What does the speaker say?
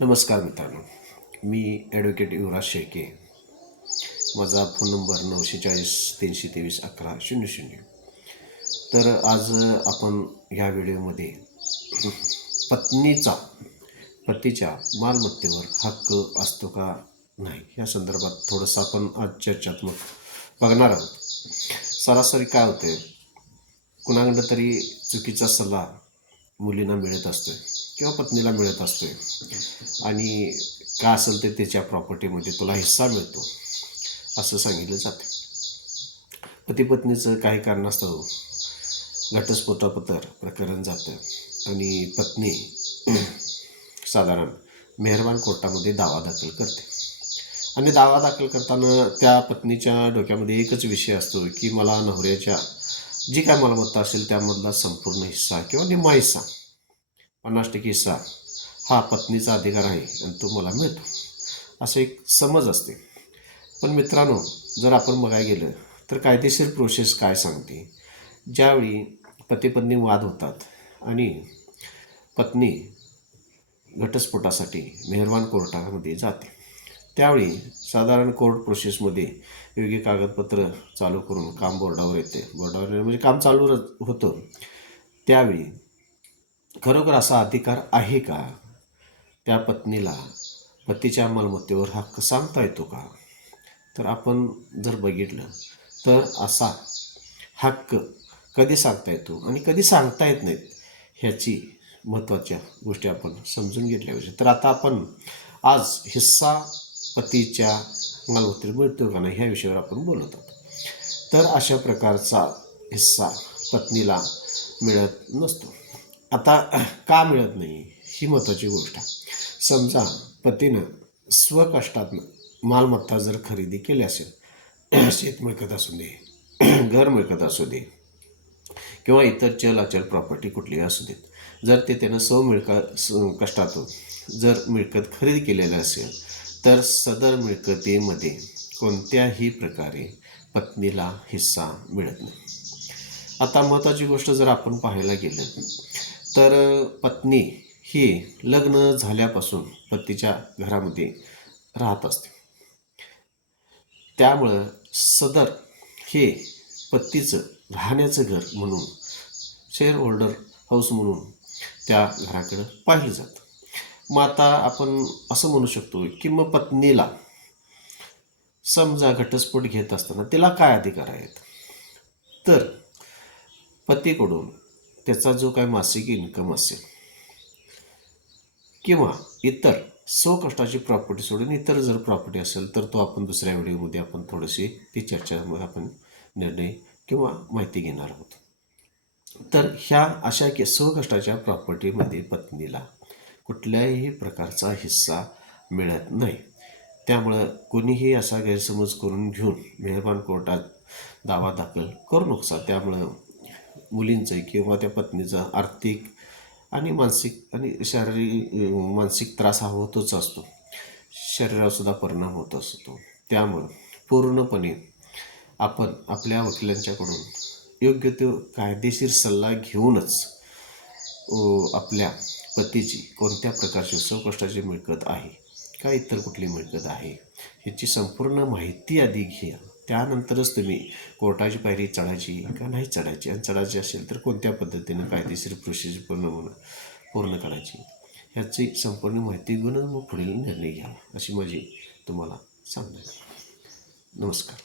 नमस्कार मित्रांनो मी ॲडव्होकेट युवराज शेळके. माझा फोन नंबर नऊशे चाळीस तीनशे तेवीस अकरा शून्य शून्य. तर आज आपण ह्या व्हिडिओमध्ये पत्नीचा पतीच्या मालमत्तेवर हक्क असतो का नाही या संदर्भात थोडंसं आपण आज चर्चात्मक बघणार आहोत. सरासरी काय होते कुणाकडं तरी चुकीचा सल्ला मुलींना मिळत असतोय किंवा पत्नीला मिळत असतोय? आणि का असेल ते त्याच्या प्रॉपर्टीमध्ये तुला हिस्सा मिळतो. असं सांगितलं जातं. पतीपत्नीचं काही कारणास्तव घटस्फोटापतर प्रकरण जातं. आणि पत्नी साधारण मेहरबान कोर्टामध्ये दावा दाखल करते. आणि दावा दाखल करताना त्या पत्नीच्या डोक्यामध्ये एकच विषय असतो की मला नवऱ्याच्या जी काय मालमत्ता असेल त्यामधला संपूर्ण हिस्सा किंवा निम्मा हिस्सा पन्नास टक्के हिस्सा हा पत्नीचा अधिकार आहे आणि तो मला मिळतो. असं एक समज असते. पण मित्रांनो जर आपण बघायला गेलं तर कायदेशीर प्रोसेस काय सांगते? ज्यावेळी पती पत्नी वाद होतात आणि पत्नी घटस्फोटासाठी मेहरवान कोर्टामध्ये जाते त्यावेळी साधारण कोर्ट प्रोसेसमध्ये योग्य कागदपत्र चालू करून काम बोर्डावर येते. बोर्डावर म्हणजे काम चालू र- होतं. त्यावेळी खरोखर असा अधिकार आहे का? त्या पत्नीला पतीच्या मालमत्तेवर हक्क सांगता येतो का? तर आपण जर बघितलं तर असा हक्क कधी सांगता येतो आणि कधी सांगता येत नाहीत ह्याची महत्त्वाच्या गोष्टी आपण समजून घेतल्या पाहिजे तर आता आपण आज हिस्सा पतीच्या मालमत्तेवर मिळतो का नाही ह्या विषयावर आपण बोलत आहोत. तर अशा प्रकारचा हिस्सा पत्नीला मिळत नसतो. आता का मिळत नाही? ही महत्त्वाची गोष्ट आहे. समजा पतीनं स्वकष्टातनं मालमत्ता जर खरेदी केली असेल शेत मिळकत असू दे घर मिळकत असू दे किंवा इतर चल अचल प्रॉपर्टी कुठलीही असू देत जर ते त्यानं स्व मिळका कष्टातून जर मिळकत खरेदी केलेलं असेल तर सदर मिळकतीमध्ये कोणत्याही प्रकारे पत्नीला हिस्सा मिळत नाही. आता महत्त्वाची गोष्ट जर आपण पाहायला गेलं तर पत्नी ही लग्न झाल्यापासून पतीच्या घरामध्ये राहत असते. त्यामुळं सदर हे पत्तीचं राहण्याचं घर म्हणून शेअर होल्डर हाऊस म्हणून त्या घराकडं पाहिलं जातं. मग आता आपण असं म्हणू शकतो की मग पत्नीला समजा घटस्फोट घेत असताना तिला काय अधिकार आहेत? तर पतीकडून त्याचा जो काय मासिक इन्कम असेल किंवा इतर स्वकष्टाची प्रॉपर्टी सोडून इतर जर प्रॉपर्टी असेल तर तो आपण दुसऱ्या व्हिडिओमध्ये आपण थोडीशी ती चर्चा आपण निर्णय किंवा माहिती घेणार आहोत. तर ह्या अशा की स्वकष्टाच्या प्रॉपर्टीमध्ये पत्नीला कुठल्याही प्रकारचा हिस्सा मिळत नाही. त्यामुळं कोणीही असा गैरसमज करून घेऊन मेहरबान कोर्टात दावा दाखल करू नका त्यामुळं मुलींचं किंवा त्या पत्नीचा आर्थिक आणि मानसिक आणि शारीरिक मानसिक त्रास हा होतच असतो. शरीरावरसुद्धा परिणाम होत असतो. त्यामुळं पूर्णपणे आपण आपल्या वकिलांच्याकडून योग्य तो कायदेशीर सल्ला घेऊनच आपल्या पतीची कोणत्या प्रकारची स्वकष्टाची मिळकत आहे का इतर कुठली मिळकत आहे ह्याची संपूर्ण माहिती आधी घ्या. त्यानंतरच तुम्ही कोर्टाची पायरी चढायची का नाही चढायची? आणि चढायची असेल तर कोणत्या पद्धतीनं कायदेशीर प्रोसेस पूर्ण होणं पूर्ण करायची? ह्याची संपूर्ण माहिती घेऊनच मग पुढील निर्णय घ्या अशी माझी तुम्हाला सांगणार नमस्कार.